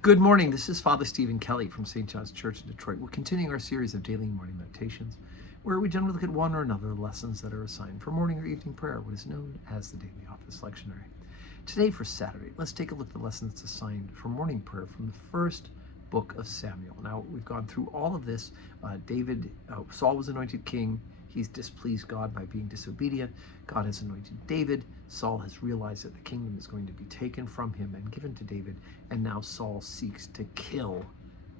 Good morning. This is Father Stephen Kelly from St. John's Church in Detroit. We're continuing our series of daily morning meditations, where we generally look at one or another of the lessons that are assigned for morning or evening prayer, what is known as the Daily Office Lectionary. Today, for Saturday, let's take a look at the lesson that's assigned for morning prayer from the first book of Samuel. Now, we've gone through all of this. Saul was anointed king. He's displeased God by being disobedient. God has anointed David. Saul has realized that the kingdom is going to be taken from him and given to David. And now Saul seeks to kill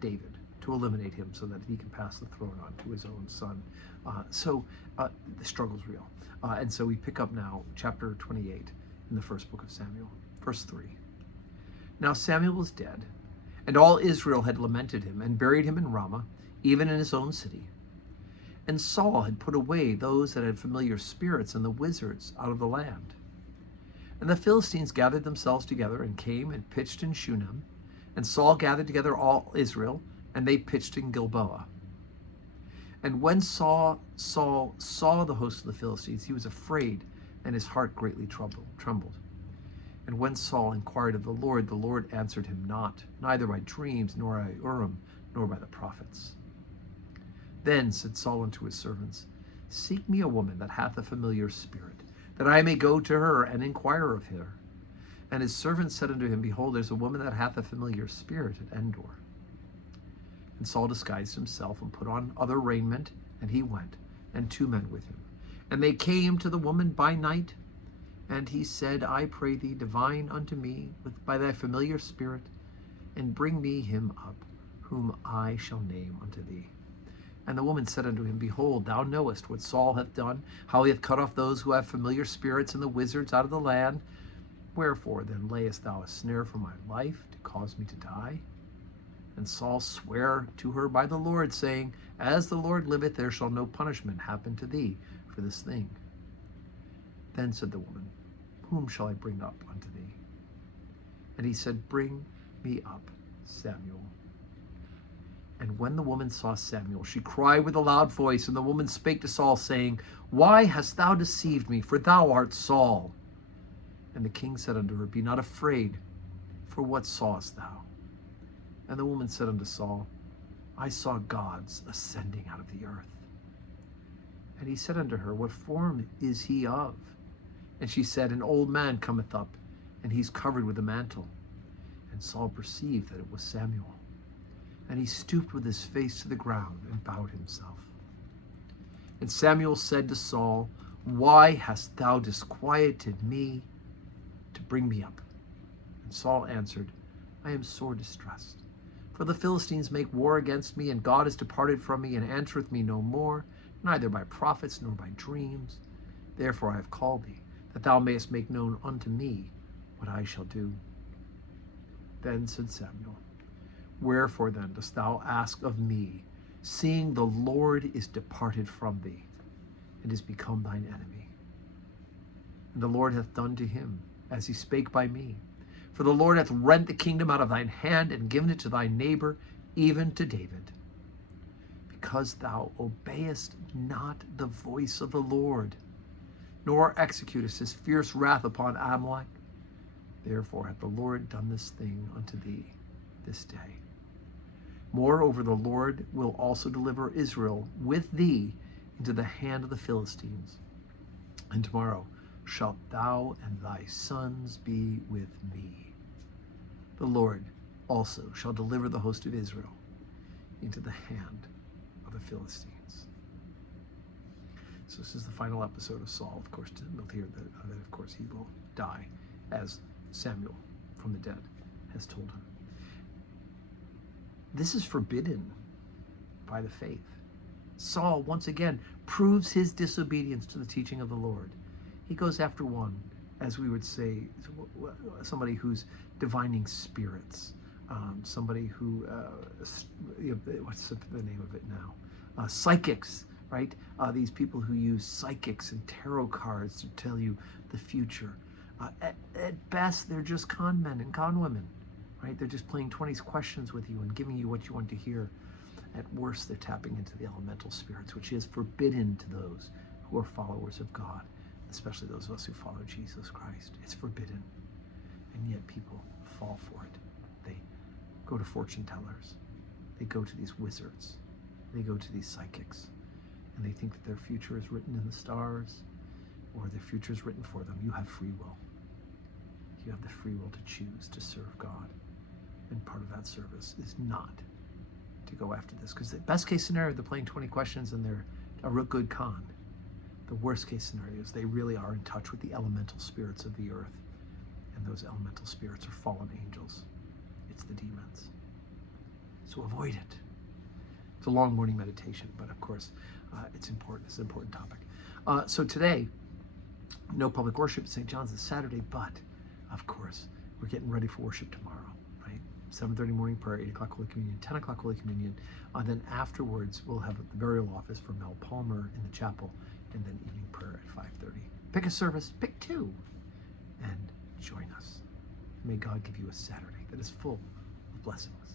David, to eliminate him so that he can pass the throne on to his own son. The struggle's real. And so we pick up now chapter 28 in the first book of Samuel, verse 3. Now Samuel was dead, and all Israel had lamented him and buried him in Ramah, even in his own city. And Saul had put away those that had familiar spirits and the wizards out of the land. And the Philistines gathered themselves together and came and pitched in Shunem. And Saul gathered together all Israel, and they pitched in Gilboa. And when Saul saw the host of the Philistines, he was afraid, and his heart greatly trembled. And when Saul inquired of the Lord answered him not, neither by dreams, nor by Urim, nor by the prophets. Then said Saul unto his servants, Seek me a woman that hath a familiar spirit, that I may go to her and inquire of her. And his servants said unto him, Behold, there's a woman that hath a familiar spirit at Endor. And Saul disguised himself and put on other raiment, and he went, and 2 men with him. And they came to the woman by night, and he said, I pray thee, divine unto me by thy familiar spirit, and bring me him up, whom I shall name unto thee. And the woman said unto him, Behold, thou knowest what Saul hath done, how he hath cut off those who have familiar spirits and the wizards out of the land. Wherefore then layest thou a snare for my life, to cause me to die? And Saul sware to her by the Lord, saying, As the Lord liveth, there shall no punishment happen to thee for this thing. Then said the woman, Whom shall I bring up unto thee? And he said, Bring me up Samuel. And when the woman saw Samuel, she cried with a loud voice, and the woman spake to Saul, saying, Why hast thou deceived me? For thou art Saul. And the king said unto her, Be not afraid, for what sawest thou? And the woman said unto Saul, I saw gods ascending out of the earth. And he said unto her, What form is he of? And she said, An old man cometh up, and he's covered with a mantle. And Saul perceived that it was Samuel. And he stooped with his face to the ground and bowed himself. And Samuel said to Saul, Why hast thou disquieted me to bring me up? And Saul answered, I am sore distressed. For the Philistines make war against me, and God is departed from me, and answereth me no more, neither by prophets nor by dreams. Therefore I have called thee, that thou mayest make known unto me what I shall do. Then said Samuel, Wherefore then dost thou ask of me, seeing the Lord is departed from thee, and is become thine enemy? And the Lord hath done to him as he spake by me. For the Lord hath rent the kingdom out of thine hand, and given it to thy neighbor, even to David. Because thou obeyest not the voice of the Lord, nor executest his fierce wrath upon Amalek, therefore hath the Lord done this thing unto thee this day. Moreover, the Lord will also deliver Israel with thee into the hand of the Philistines. And tomorrow shalt thou and thy sons be with me. The Lord also shall deliver the host of Israel into the hand of the Philistines. So this is the final episode of Saul. Of course, we'll hear that of course he will die, as Samuel from the dead has told him. This is forbidden by the faith. Saul, once again, proves his disobedience to the teaching of the Lord. He goes after one, as we would say, somebody who's divining spirits, somebody who, what's the name of it now? Psychics, right? These people who use psychics and tarot cards to tell you the future. At best, they're just con men and con women, right? They're just playing 20 questions with you and giving you what you want to hear. At worst, they're tapping into the elemental spirits, which is forbidden to those who are followers of God, especially those of us who follow Jesus Christ. It's forbidden, and yet people fall for it. They go to fortune tellers. They go to these wizards. They go to these psychics. And they think that their future is written in the stars, or their future is written for them. You have free will. You have the free will to choose to serve God. And part of that service is not to go after this. Because the best case scenario, they're playing 20 questions and they're a real good con. The worst case scenario is they really are in touch with the elemental spirits of the earth. And those elemental spirits are fallen angels. It's the demons. So avoid it. It's a long morning meditation, but of course, it's important. It's an important topic. So today, no public worship at St. John's this Saturday, but of course, we're getting ready for worship tomorrow, right? 7:30 morning prayer, 8 o'clock Holy Communion, 10 o'clock Holy Communion. Then afterwards, we'll have the burial office for Mel Palmer in the chapel, and then evening prayer at 5:30. Pick a service, pick two, and join us. May God give you a Saturday that is full of blessings.